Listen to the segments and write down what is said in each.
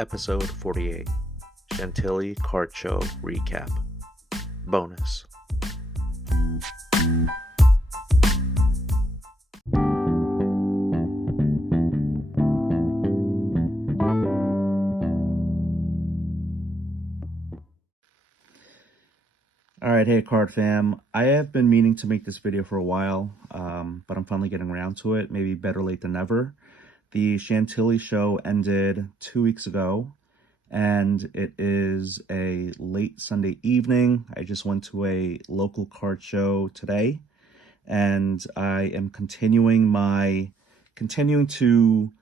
Episode 48, Chantilly Card Show Recap. Bonus. Alright, hey Card Fam. I have been meaning to make this video for a while, but I'm finally getting around to it. Maybe better late than never. The Chantilly show ended 2 weeks ago, and it is a late Sunday evening. I just went to a local card show today, and I am continuing to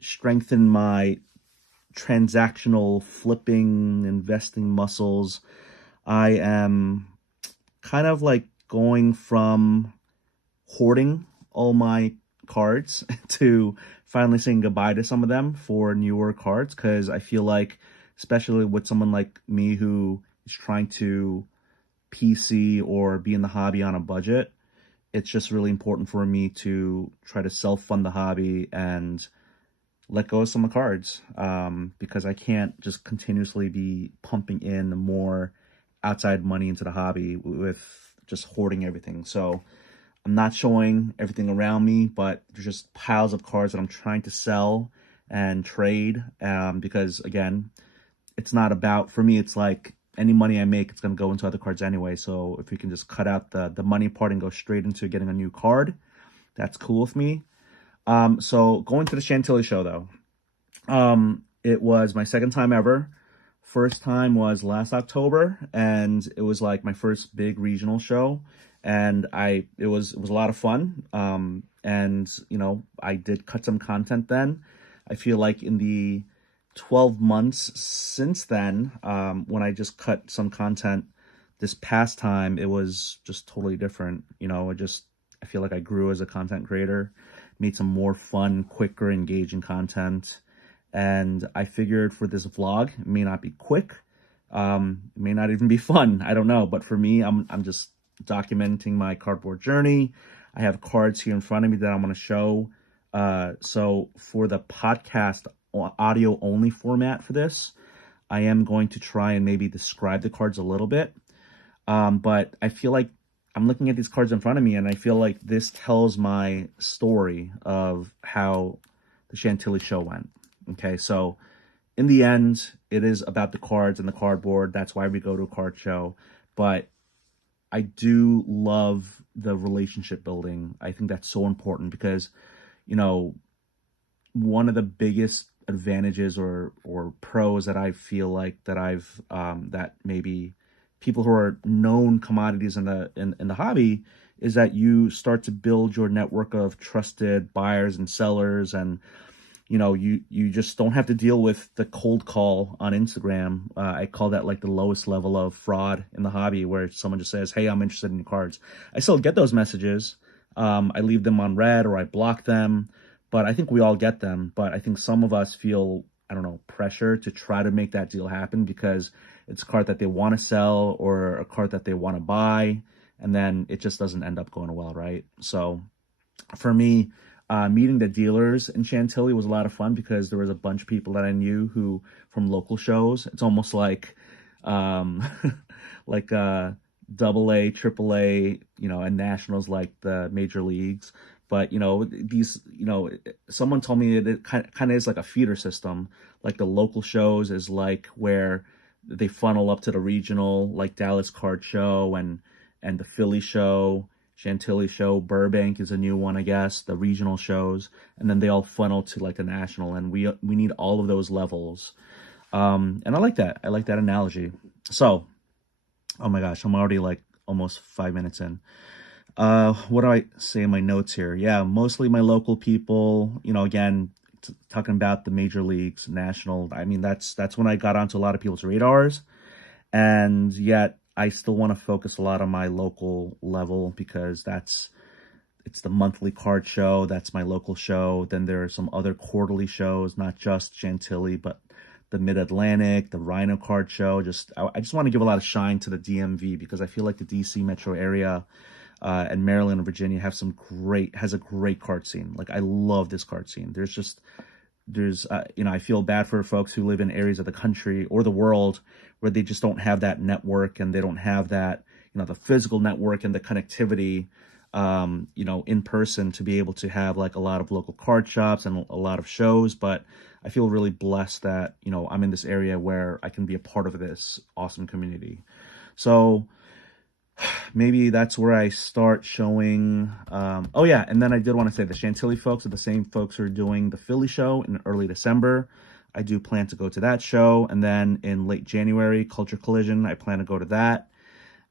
strengthen my transactional flipping, investing muscles. I am kind of like going from hoarding all my cards to finally saying goodbye to some of them for newer cards, because I feel like, especially with someone like me who is trying to PC or be in the hobby on a budget, it's just really important for me to try to self-fund the hobby and let go of some of the cards, because I can't just continuously be pumping in more outside money into the hobby with just hoarding everything. So I'm not showing everything around me, but there's just piles of cards that I'm trying to sell and trade, because again, it's not about, for me, it's like any money I make, it's going to go into other cards anyway. So if we can just cut out the money part and go straight into getting a new card, that's cool with me. So going to the Chantilly show though, it was my second time ever. First time was last October, and it was like my first big regional show, and it was a lot of fun. And you know, I did cut some content then. I feel like in the 12 months since then, when I just cut some content this past time, it was just totally different. You know, I feel like I grew as a content creator, made some more fun, quicker, engaging content. And I figured for this vlog, it may not be quick, it may not even be fun, I don't know. But for me, I'm just documenting my cardboard journey. I have cards here in front of me that I'm going to show. So for the podcast audio only format for this, I am going to try and maybe describe the cards a little bit. But I feel like I'm looking at these cards in front of me, and I feel like this tells my story of how the Chantilly show went. Okay, so in the end, it is about the cards and the cardboard. That's why we go to a card show. But I do love the relationship building. I think that's so important because, you know, one of the biggest advantages or pros that I feel like that that maybe people who are known commodities in the hobby is that you start to build your network of trusted buyers and sellers, and you know, you just don't have to deal with the cold call on Instagram. I call that like the lowest level of fraud in the hobby, where someone just says, hey, I'm interested in your cards. I still get those messages. I leave them on red or I block them, but I think we all get them. But I think some of us feel, I don't know, pressure to try to make that deal happen because it's a card that they want to sell or a card that they want to buy, and then it just doesn't end up going well, right? So for me, meeting the dealers in Chantilly was a lot of fun because there was a bunch of people that I knew who from local shows. It's almost like like double A, triple A, you know, and nationals like the major leagues. But you know, these, you know, someone told me that it kind of is like a feeder system. Like the local shows is like where they funnel up to the regional, like Dallas Card Show and the Philly show. Chantilly show, Burbank is a new one, I guess, the regional shows, and then they all funnel to like the national, and we need all of those levels. And I like that analogy. So, oh my gosh, I'm already like almost 5 minutes in. What do I say in my notes here? Yeah, mostly my local people, you know, again, talking about the major leagues, national. I mean, that's when I got onto a lot of people's radars, and yet I still want to focus a lot on my local level because it's the monthly card show. That's my local show. Then there are some other quarterly shows, not just Chantilly, but the Mid-Atlantic, the Rhino Card Show. I just want to give a lot of shine to the DMV because I feel like the DC metro area and Maryland and Virginia has a great card scene. Like, I love this card scene. There's just there's I feel bad for folks who live in areas of the country or the world where they just don't have that network, and they don't have that, the physical network and the connectivity, in person, to be able to have like a lot of local card shops and a lot of shows. But I feel really blessed that, I'm in this area where I can be a part of this awesome community. So maybe that's where I start showing. Oh yeah, and then I did want to say the Chantilly folks are the same folks who are doing the Philly show in early December. I do plan to go to that show. And then in late January, Culture Collision, I plan to go to that.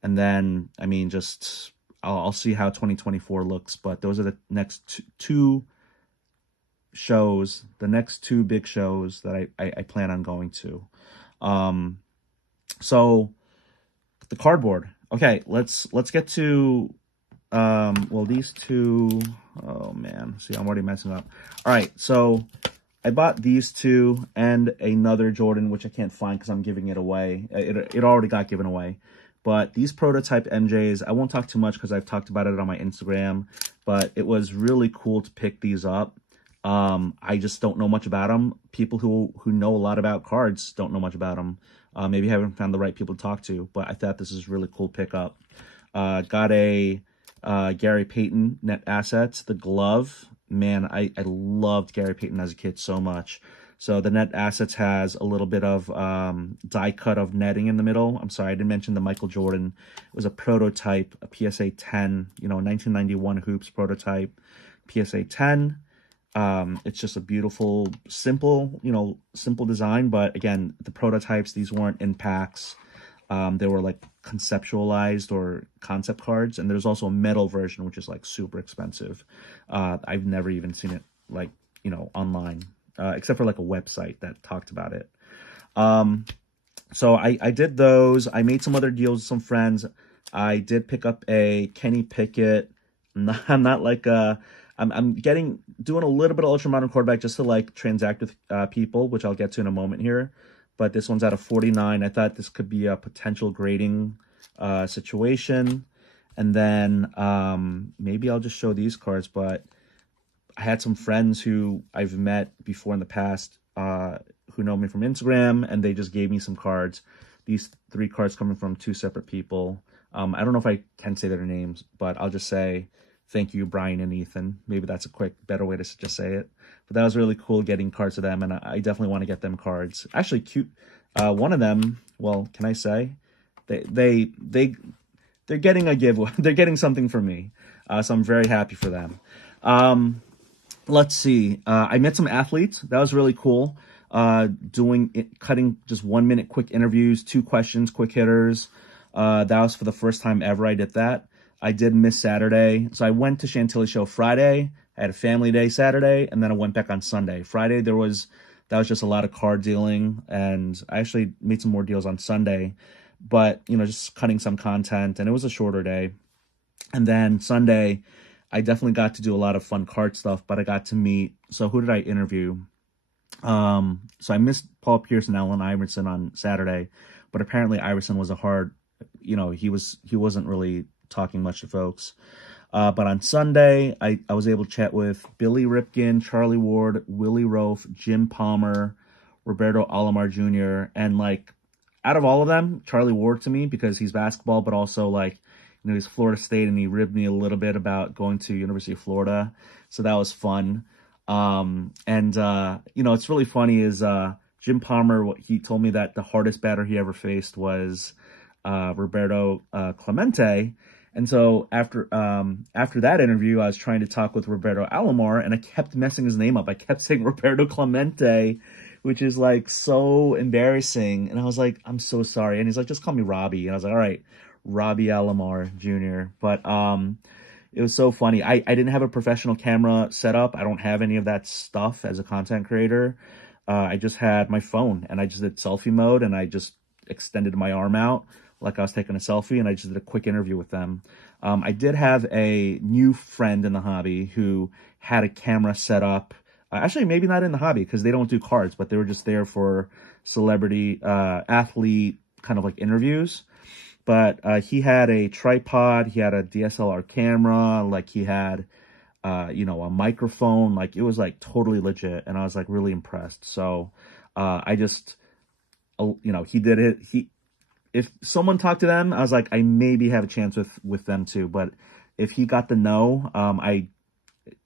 And then, just I'll see how 2024 looks. But those are the next two shows, the next two big shows that I plan on going to. So the cardboard. Okay, let's get to these two. Oh man, see, I'm already messing up. All right, so I bought these two and another Jordan, which I can't find because I'm giving it away. It already got given away. But these prototype MJs, I won't talk too much because I've talked about it on my Instagram, but it was really cool to pick these up. I just don't know much about them. People who know a lot about cards don't know much about them. Maybe haven't found the right people to talk to, but I thought this is really cool pickup. Got a Gary Payton net assets, the glove. Man, I loved Gary Payton as a kid so much. So the net assets has a little bit of die cut of netting in the middle. I'm sorry, I didn't mention the Michael Jordan. It was a prototype, a PSA 10, 1991 Hoops prototype, PSA 10. It's just a beautiful, simple design. But again, the prototypes, these weren't in packs. They were like conceptualized or concept cards. And there's also a metal version, which is like super expensive. I've never even seen it like, online, except for like a website that talked about it. So I did those. I made some other deals with some friends. I did pick up a Kenny Pickett. I'm not like I'm doing a little bit of ultra modern quarterback just to like transact with people, which I'll get to in a moment here. But this one's out of 49. I thought this could be a potential grading situation. And then maybe I'll just show these cards. But I had some friends who I've met before in the past who know me from Instagram, and they just gave me some cards. These 3 cards coming from 2 separate people. I don't know if I can say their names, but I'll just say thank you, Brian and Ethan. Maybe that's a better way to just say it. But that was really cool getting cards to them, and I definitely want to get them cards. Actually, cute. One of them, well, can I say? They're getting a giveaway. They're getting something from me. So I'm very happy for them. Let's see. I met some athletes. That was really cool. Cutting just 1 minute quick interviews, 2 questions, quick hitters. That was for the first time ever I did that. I did miss Saturday. So I went to Chantilly show Friday. I had a family day Saturday, and then I went back on Sunday. Friday, that was just a lot of card dealing, and I actually made some more deals on Sunday. But, just cutting some content, and it was a shorter day. And then Sunday, I definitely got to do a lot of fun card stuff, but I got to meet. So who did I interview? So I missed Paul Pierce and Allen Iverson on Saturday, but apparently Iverson was a hard, he wasn't really talking much to folks. But on Sunday, I was able to chat with Billy Ripken, Charlie Ward, Willie Rofe, Jim Palmer, Roberto Alomar Jr., and like out of all of them, Charlie Ward to me, because he's basketball, but also like, he's Florida State, and he ribbed me a little bit about going to University of Florida. So that was fun. It's really funny is Jim Palmer, he told me that the hardest batter he ever faced was Roberto Clemente. And so after that interview, I was trying to talk with Roberto Alomar, and I kept messing his name up. I kept saying Roberto Clemente, which is like so embarrassing. And I was like, I'm so sorry. And he's like, just call me Robbie. And I was like, all right, Robbie Alomar Jr. But it was so funny. I didn't have a professional camera set up. I don't have any of that stuff as a content creator. I just had my phone, and I just did selfie mode, and I just extended my arm out like I was taking a selfie, and I just did a quick interview with them. I did have a new friend in the hobby who had a camera set up. Actually, maybe not in the hobby because they don't do cards, but they were just there for celebrity athlete kind of like interviews. But he had a tripod, he had a DSLR camera, like he had a microphone. Like, it was like totally legit, and I was like really impressed. So I just, he did it. If someone talked to them, I was like, I maybe have a chance with them too. But if he got the no,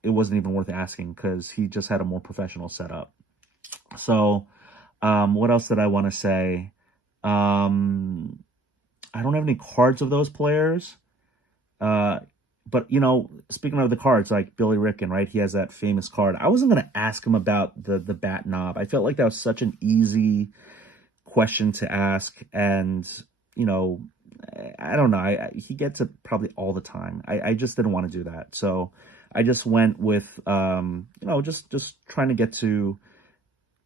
it wasn't even worth asking, because he just had a more professional setup. So what else did I want to say? I don't have any cards of those players. But speaking of the cards, like Billy Ricken, right? He has that famous card. I wasn't gonna ask him about the bat knob. I felt like that was such an easy question to ask, and I don't know. He gets it probably all the time. I just didn't want to do that, so I just went with just trying to get to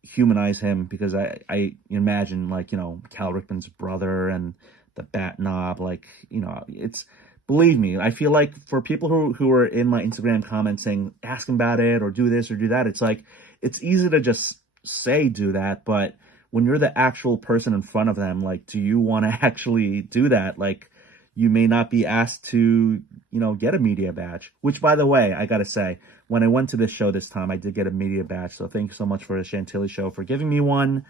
humanize him, because I imagine, like, Cal Ripken's brother and the bat knob, like, it's, believe me, I feel like for people who are in my Instagram comments saying ask him about it or do this or do that, it's like, it's easy to just say do that, but when you're the actual person in front of them, like, do you want to actually do that? Like, you may not be asked to, get a media badge, which, by the way, I gotta say, when I went to this show this time, I did get a media badge. So thank you so much for the Chantilly show for giving me one.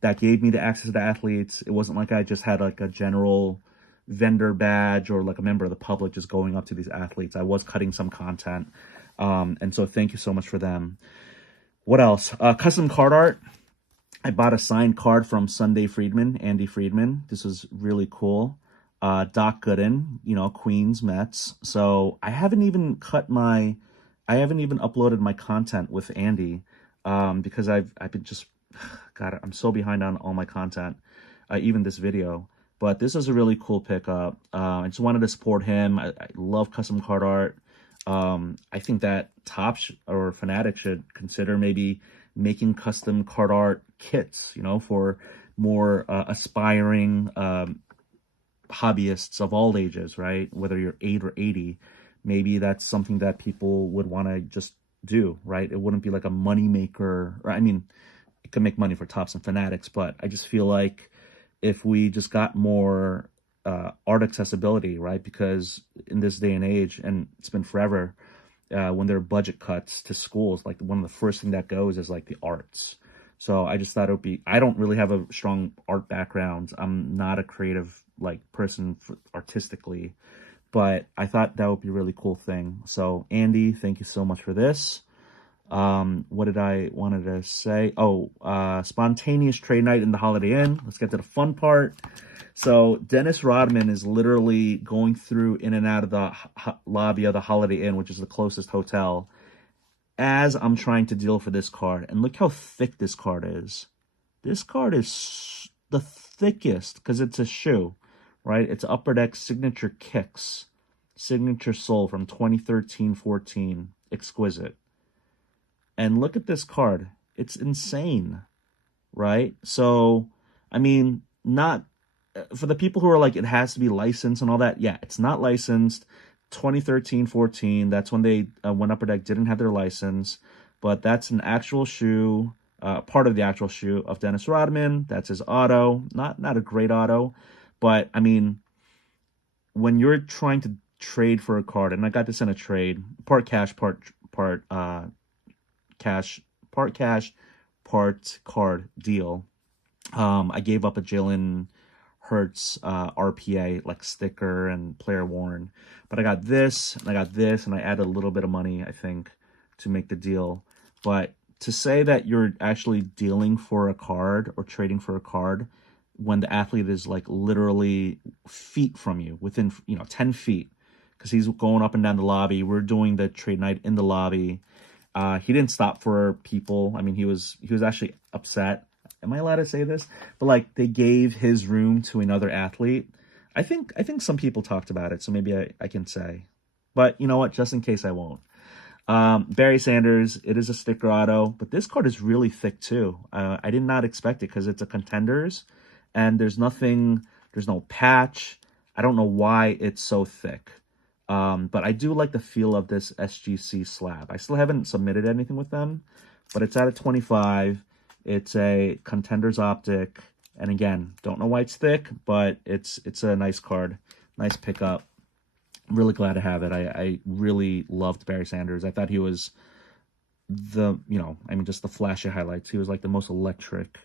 That gave me the access to athletes. It wasn't like I just had like a general vendor badge or like a member of the public just going up to these athletes. I was cutting some content. And so thank you so much for them. What else? Custom card art. I bought a signed card from Andy Friedman. This was really cool. Doc Gooden, Queens, Mets. So I haven't even uploaded my content with Andy, because I've been just, God, I'm so behind on all my content, even this video. But this is a really cool pickup. I just wanted to support him. I love custom card art. I think that Topps or Fanatic should consider maybe making custom card art kits, for more aspiring hobbyists of all ages, right? Whether you're 8 or 80, maybe that's something that people would want to just do, right? It wouldn't be like a money maker, or, I mean, it could make money for Topps and Fanatics, but I just feel like if we just got more art accessibility, right? Because in this day and age, and it's been forever, when there are budget cuts to schools, like one of the first thing that goes is like the arts. So I just thought it would be, I don't really have a strong art background. I'm not a creative person artistically, but I thought that would be a really cool thing. So Andy, thank you so much for this. What did I wanted to say? Oh, spontaneous trade night in the Holiday Inn. Let's get to the fun part. So Dennis Rodman is literally going through in and out of the lobby of the Holiday Inn, which is the closest hotel, as I'm trying to deal for this card. And look how thick this card is. This card is the thickest because it's a shoe, right? It's Upper Deck Signature Kicks, Signature Soul from 2013-14. Exquisite. And look at this card. It's insane, right? So, I mean, not for the people who are like, it has to be licensed and all that. Yeah, it's not licensed. 2013-14, that's when when Upper Deck didn't have their license, but that's an actual shoe, part of the actual shoe of Dennis Rodman. That's his auto. Not a great auto, but I mean, when you're trying to trade for a card, and I got this in a trade, part cash, part card deal. I gave up a Jalen Hurts RPA, like sticker and player worn, but I got this and I got this, and I added a little bit of money, I think, to make the deal. But to say that you're actually dealing for a card or trading for a card when the athlete is like literally feet from you, within 10 feet, because he's going up and down the lobby. We're doing the trade night in the lobby. He didn't stop for people. I mean, he was actually upset. Am I allowed to say this? But like, they gave his room to another athlete. I think some people talked about it, so maybe I can say. But you know what? Just in case, I won't. Barry Sanders, it is a sticker auto, but this card is really thick too. I did not expect it because it's a Contenders, and there's no patch. I don't know why it's so thick. But I do like the feel of this SGC slab. I still haven't submitted anything with them, but it's at a 25. It's a Contenders optic. And again, don't know why it's thick, but it's a nice card. Nice pickup. Really glad to have it. I really loved Barry Sanders. I thought he was just the flashy highlights. He was like the most electric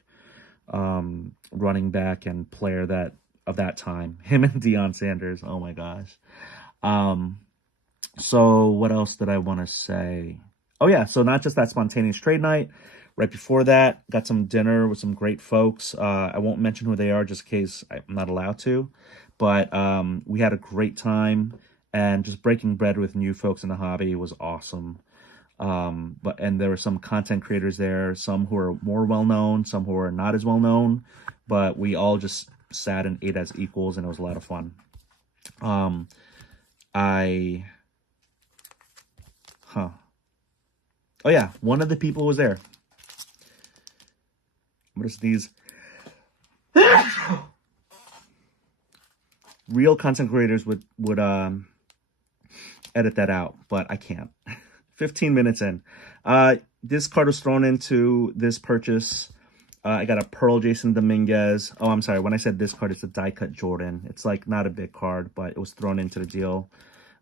running back and player that of that time. Him and Deion Sanders. Oh my gosh. So what else did I want to say? Oh yeah, so not just that spontaneous trade night. Right before that, got some dinner with some great folks. I won't mention who they are just in case I'm not allowed to. But we had a great time, and just breaking bread with new folks in the hobby was awesome. And there were some content creators there, some who are more well known, some who are not as well known, but we all just sat and ate as equals, and it was a lot of fun. Oh yeah, one of the people was there. What is these? Real content creators would edit that out, but I can't. 15 minutes in. This card was thrown into this purchase. I got a Pearl Jason Dominguez. Oh, I'm sorry. When I said this card, it's a die cut Jordan. It's like not a big card, but it was thrown into the deal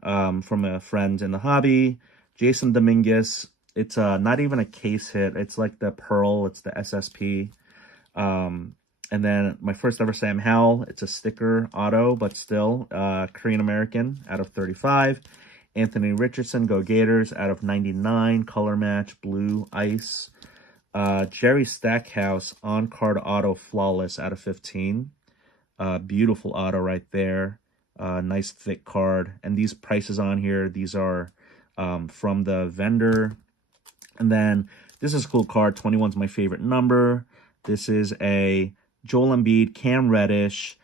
from a friend in the hobby. Jason Dominguez. It's not even a case hit. It's like the Pearl. It's the SSP. And then my first ever Sam Howell. It's a sticker auto, but still Korean American out of 35. Anthony Richardson, Go Gators, out of 99. Color match, blue ice. Jerry Stackhouse, on-card auto, flawless, out of 15. Beautiful auto right there. Nice thick card. And these prices on here, these are from the vendor. And then this is a cool card. 21 is my favorite number. This is a Joel Embiid, Cam Reddish,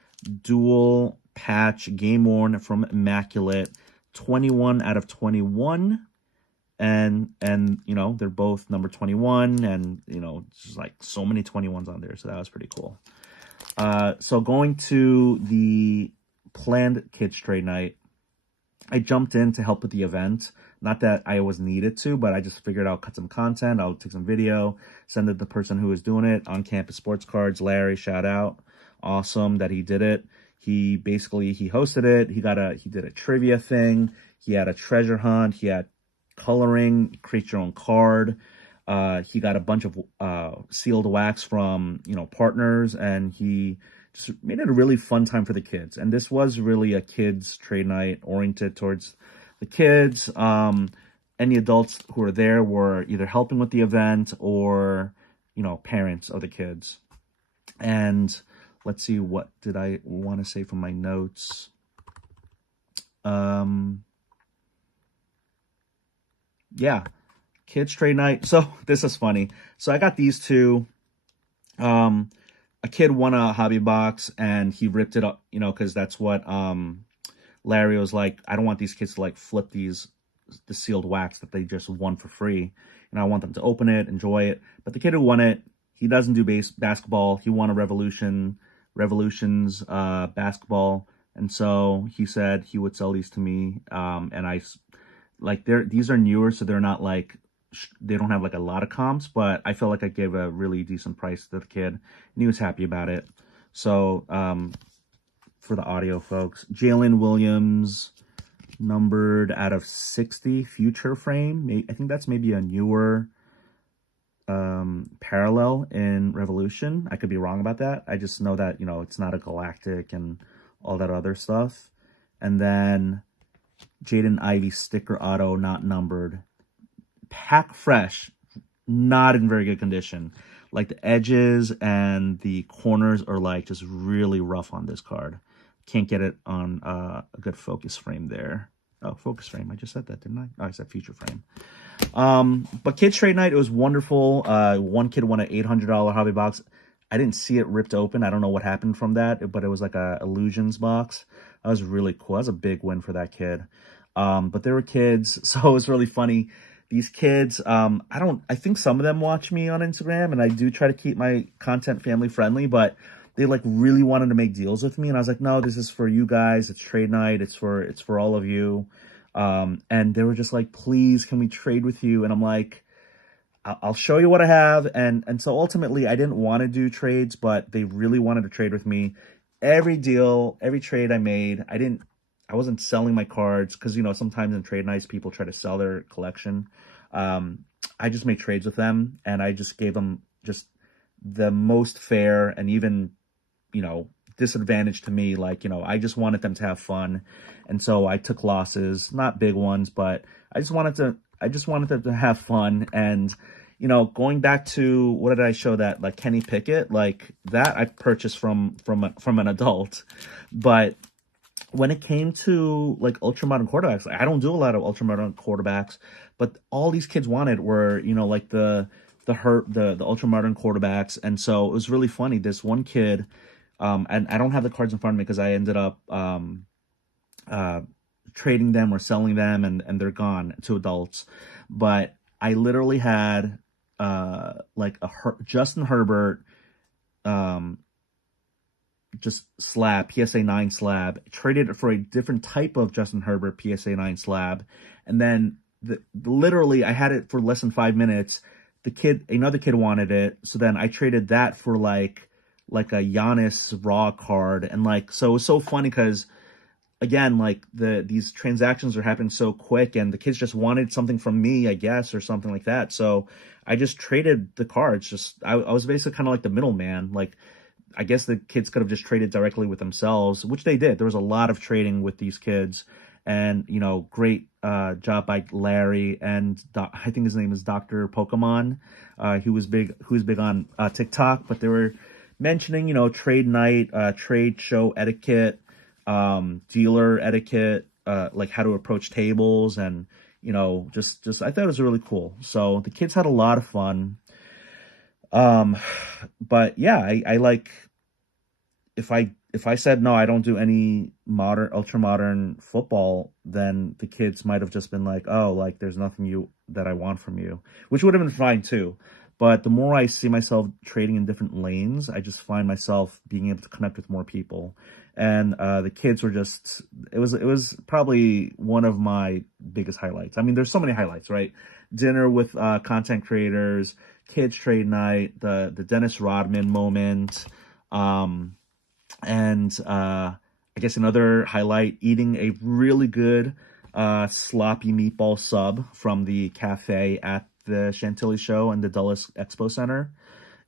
dual patch, game worn from Immaculate. 21 out of 21. And you know, they're both number 21, and you know, just like so many 21s on there, so that was pretty cool. So going to the planned kids trade night, I jumped in to help with the event. Not that I was needed to, but I just figured I'll cut some content, I'll take some video, send it to the person who was doing it. On Campus Sports Cards, Larry, shout out. Awesome that he did it. He hosted it. He did a trivia thing. He had a treasure hunt. He had coloring, create your own card. He got a bunch of sealed wax from, you know, partners, and he just made it a really fun time for the kids. And this was really a kids trade night oriented towards the kids. Any adults who were there were either helping with the event or, you know, parents of the kids. And let's see, what did I want to say from my notes? Yeah, kids trade night. So this is funny. So I got these two. A kid won a hobby box and he ripped it up, you know, because that's what Larry was like. I don't want these kids to like flip the sealed wax that they just won for free. And I want them to open it, enjoy it. But the kid who won it, he doesn't do basketball. He won a Revolutions basketball. And so he said he would sell these to me. And I, like, these are newer, so they're not like, they don't have like a lot of comps, but I felt like I gave a really decent price to the kid, and he was happy about it. So for the audio folks, Jalen Williams, numbered out of 60, future frame. I think that's maybe a newer parallel in Revolution. I could be wrong about that. I just know that, you know, it's not a galactic and all that other stuff. And then Jaden Ivey, sticker auto, not numbered. Pack fresh, not in very good condition. Like the edges and the corners are like just really rough on this card. Can't get it on a good focus frame there. Oh, focus frame. I just said that, didn't I? Oh, I said future frame. But kids trade night, it was wonderful. One kid won an $800 hobby box. I didn't see it ripped open. I don't know what happened from that, but it was like a Illusions box. That was really cool. That was a big win for that kid. But there were kids, so it was really funny. These kids, I think some of them watch me on Instagram, and I do try to keep my content family friendly, but they like really wanted to make deals with me. And I was like, no, this is for you guys. It's trade night. It's for all of you. And they were just like, please, can we trade with you? And I'm like, I'll show you what I have. And so ultimately I didn't want to do trades, but they really wanted to trade with me. Every deal, every trade I made, I didn't I wasn't selling my cards because, sometimes in trade nights, people try to sell their collection. I just made trades with them, and I just gave them just the most fair and even, you know, disadvantage to me. Like, I just wanted them to have fun. And so I took losses, not big ones, but I just wanted them to have fun. And, going back to, what did I show that? Like Kenny Pickett, like that I purchased from an adult. But when it came to like ultra modern quarterbacks, I don't do a lot of ultra modern quarterbacks, but all these kids wanted were, like the ultra modern quarterbacks. And so it was really funny. This one kid, and I don't have the cards in front of me because I ended up uh, trading them or selling them, and they're gone to adults. But I literally had like Justin Herbert, um, just slab, PSA 9 slab, traded it for a different type of Justin Herbert PSA 9 slab. And then literally I had it for less than 5 minutes. Another kid wanted it. So then I traded that for like a Giannis raw card. And so it was so funny because again, like these transactions are happening so quick, and the kids just wanted something from me, I guess, or something like that. So I just traded the cards. I was basically kind of like the middleman. Like, I guess the kids could have just traded directly with themselves, which they did. There was a lot of trading with these kids, and great job by Larry, and I think his name is Dr. Pokemon. He was big. Who's big on TikTok, but they were mentioning trade night, trade show etiquette, dealer etiquette, like how to approach tables, and just I thought it was really cool. So the kids had a lot of fun. But yeah, I like, if I said no, I don't do any ultra modern football, then the kids might have just been like, oh, like there's nothing that I want from you, which would have been fine too. But the more I see myself trading in different lanes, I just find myself being able to connect with more people. And the kids were it was probably one of my biggest highlights. I mean, there's so many highlights, right? Dinner with content creators, kids trade night, the Dennis Rodman moment, and I guess another highlight, eating a really good sloppy meatball sub from the cafe at the Chantilly show and the Dulles Expo Center.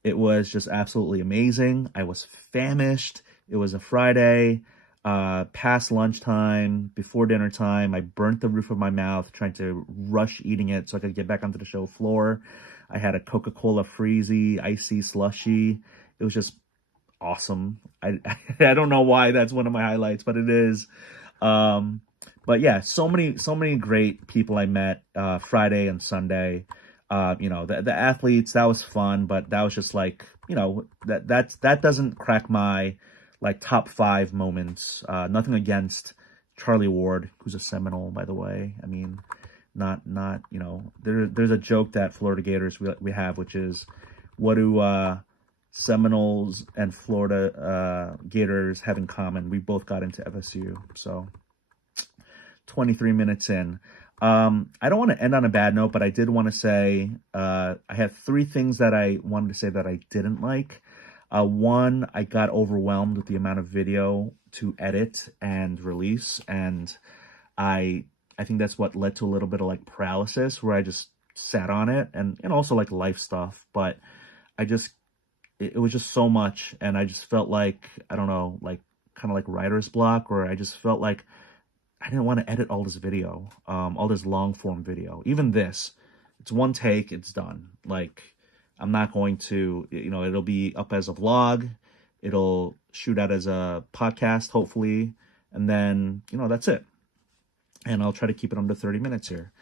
It was just absolutely amazing. I was famished. It was a Friday, past lunchtime, before dinner time. I burnt the roof of my mouth trying to rush eating it so I could get back onto the show floor. I had a Coca-Cola Freezy, icy slushy. It was just awesome. I don't know why that's one of my highlights, but it is. But yeah, so many great people I met Friday and Sunday. The athletes, that was fun, but that was just like, that doesn't crack my like top 5 moments. Nothing against Charlie Ward, who's a Seminole, by the way. I mean, not there's a joke that Florida Gators we have, which is, what do Seminoles and Florida Gators have in common? We both got into FSU. So 23 minutes in. I don't want to end on a bad note, but I did want to say I had 3 things that I wanted to say that I didn't like. One, I got overwhelmed with the amount of video to edit and release, and I think that's what led to a little bit of like paralysis, where I just sat on it, and also like life stuff. But it was just so much, and I just felt like, I don't know, like kind of like writer's block, or I just felt like I didn't want to edit all this video, all this long form video. Even this, it's one take, it's done. Like, I'm not going to, it'll be up as a vlog, it'll shoot out as a podcast, hopefully, and then, that's it. And I'll try to keep it under 30 minutes here.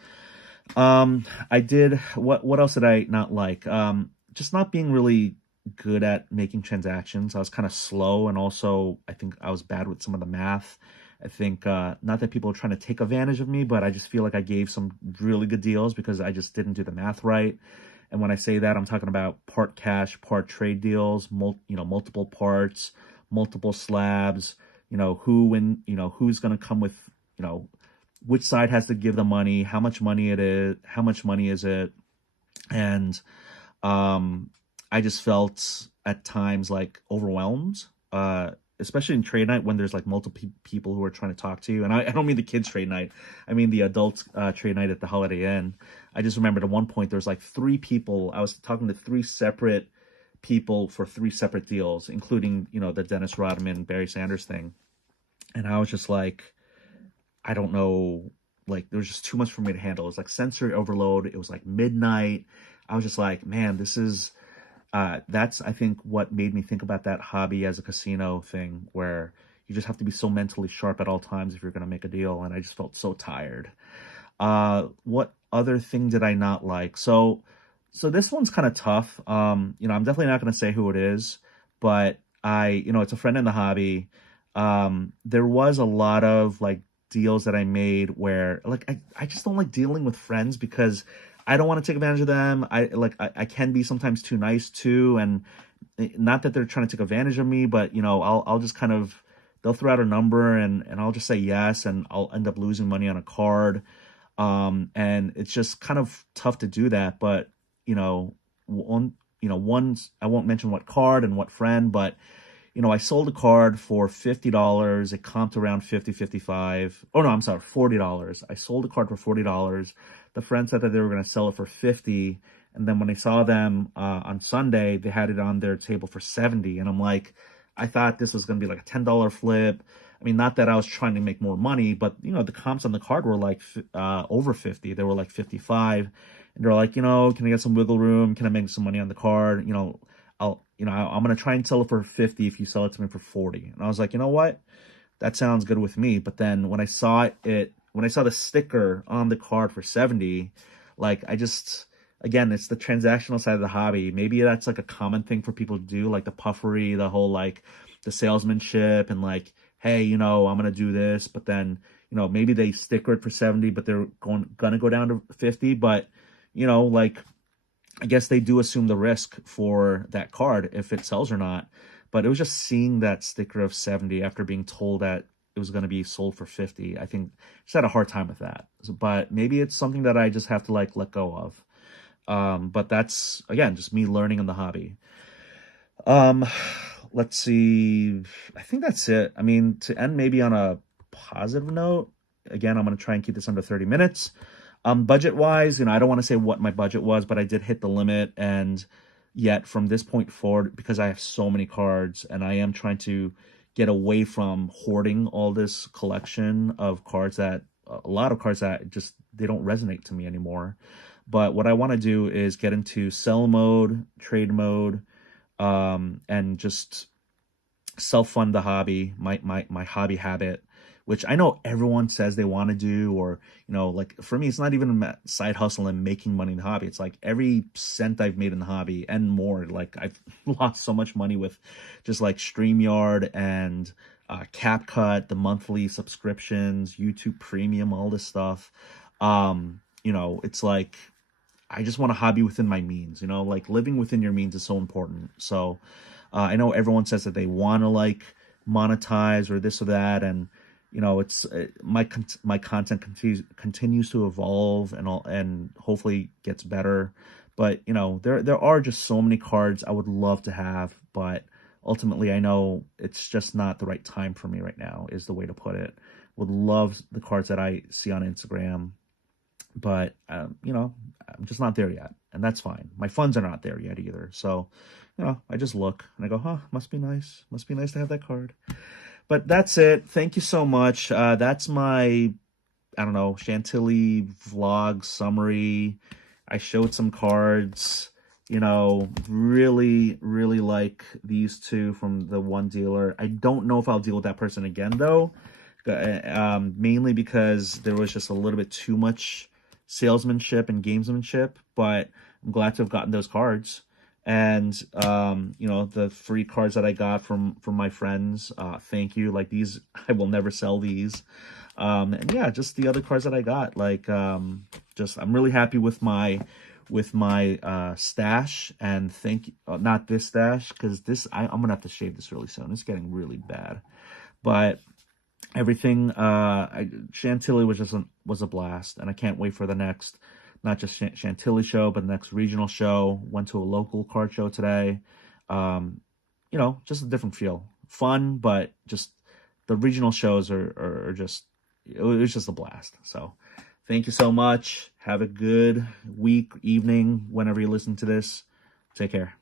I did, what else did I not like? Just not being really good at making transactions. I was kind of slow, and also I think I was bad with some of the math. I think, not that people are trying to take advantage of me, but I just feel like I gave some really good deals because I just didn't do the math right. And when I say that, I'm talking about part cash, part trade deals, multiple parts, multiple slabs, who's going to come with, which side has to give the money, how much money is it. And, I just felt at times like overwhelmed, especially in trade night when there's like multiple people who are trying to talk to you. And I don't mean the kids trade night. I mean the adults trade night at the Holiday Inn. I just remembered at one point there's like 3 people. I was talking to 3 separate people for 3 separate deals, including, you know, the Dennis Rodman, Barry Sanders thing. And I was just like, I don't know, like there was just too much for me to handle. It was like sensory overload. It was like midnight. I was just like, man, this is, that's, I think, what made me think about that hobby as a casino thing, where you just have to be so mentally sharp at all times if you're going to make a deal. And I just felt so tired. What other thing did I not like? So this one's kind of tough. You know, I'm definitely not going to say who it is, but you know, it's a friend in the hobby. There was a lot of like deals that I made where like I just don't like dealing with friends because I don't want to take advantage of them. I can be sometimes too nice too, and not that they're trying to take advantage of me, but you know, I'll just kind of, they'll throw out a number and I'll just say yes, and I'll end up losing money on a card. And it's just kind of tough to do that. But you know, I won't mention what card and what friend, but you know, I sold a card for $50. It comped around 50, 55. Oh no, I'm sorry, $40. I sold a card for $40. The friend said that they were going to sell it for 50. And then when I saw them on Sunday, they had it on their table for 70. And I'm like, I thought this was going to be like a $10 flip. I mean, not that I was trying to make more money, but you know, the comps on the card were like over 50. They were like 55. And they're like, you know, can I get some wiggle room? Can I make some money on the card? You know, I'm going to try and sell it for 50 if you sell it to me for 40. And I was like, you know what? That sounds good with me. But then when I saw when I saw the sticker on the card for 70, like I just, again, it's the transactional side of the hobby. Maybe that's like a common thing for people to do, like the puffery, the whole like the salesmanship and like, hey, you know, I'm going to do this. But then, you know, maybe they sticker it for 70, but they're going to go down to 50. But, you know, like, I guess they do assume the risk for that card if it sells or not. But it was just seeing that sticker of 70 after being told that it was going to be sold for 50. I think I just had a hard time with that. But maybe it's something that I just have to like let go of. But that's, again, just me learning in the hobby. Let's see. I think that's it. I mean, to end maybe on a positive note, again, I'm going to try and keep this under 30 minutes. Budget wise, you know, I don't want to say what my budget was, but I did hit the limit. And yet from this point forward, because I have so many cards and I am trying to get away from hoarding all this collection of cards, that a lot of cards that just, they don't resonate to me anymore. But what I want to do is get into sell mode, trade mode, and just self-fund the hobby, my hobby habit, which I know everyone says they want to do, or, you know, like for me, it's not even a side hustle and making money in the hobby. It's like every cent I've made in the hobby and more, like I've lost so much money with just like StreamYard and CapCut, the monthly subscriptions, YouTube Premium, all this stuff. You know, it's like, I just want a hobby within my means, you know, like living within your means is so important. So I know everyone says that they want to like monetize or this or that, and you know, it's my content continues to evolve and hopefully gets better. But you know, there are just so many cards I would love to have, but ultimately I know it's just not the right time for me right now, is the way to put it. Would love the cards that I see on Instagram, but you know, I'm just not there yet, and that's fine. My funds are not there yet either. So, you know, I just look and I go, huh, must be nice to have that card. But that's it. Thank you so much. That's my, I don't know, Chantilly vlog summary. I showed some cards, you know, really, really like these two from the one dealer. I don't know if I'll deal with that person again, though, mainly because there was just a little bit too much salesmanship and gamesmanship, but I'm glad to have gotten those cards. And you know, the free cards that I got from my friends, thank you. Like these, I will never sell these. And yeah, just the other cards that I got, like just I'm really happy with my stash. And thank you, not this stash, because this I'm gonna have to shave this really soon. It's getting really bad. But everything, Chantilly was a blast, and I can't wait for the next, not just Chantilly show, but the next regional show. Went to a local card show today. You know, just a different feel fun, but just the regional shows are just, it was just a blast. So thank you so much. Have a good week, evening, whenever you listen to this. Take care.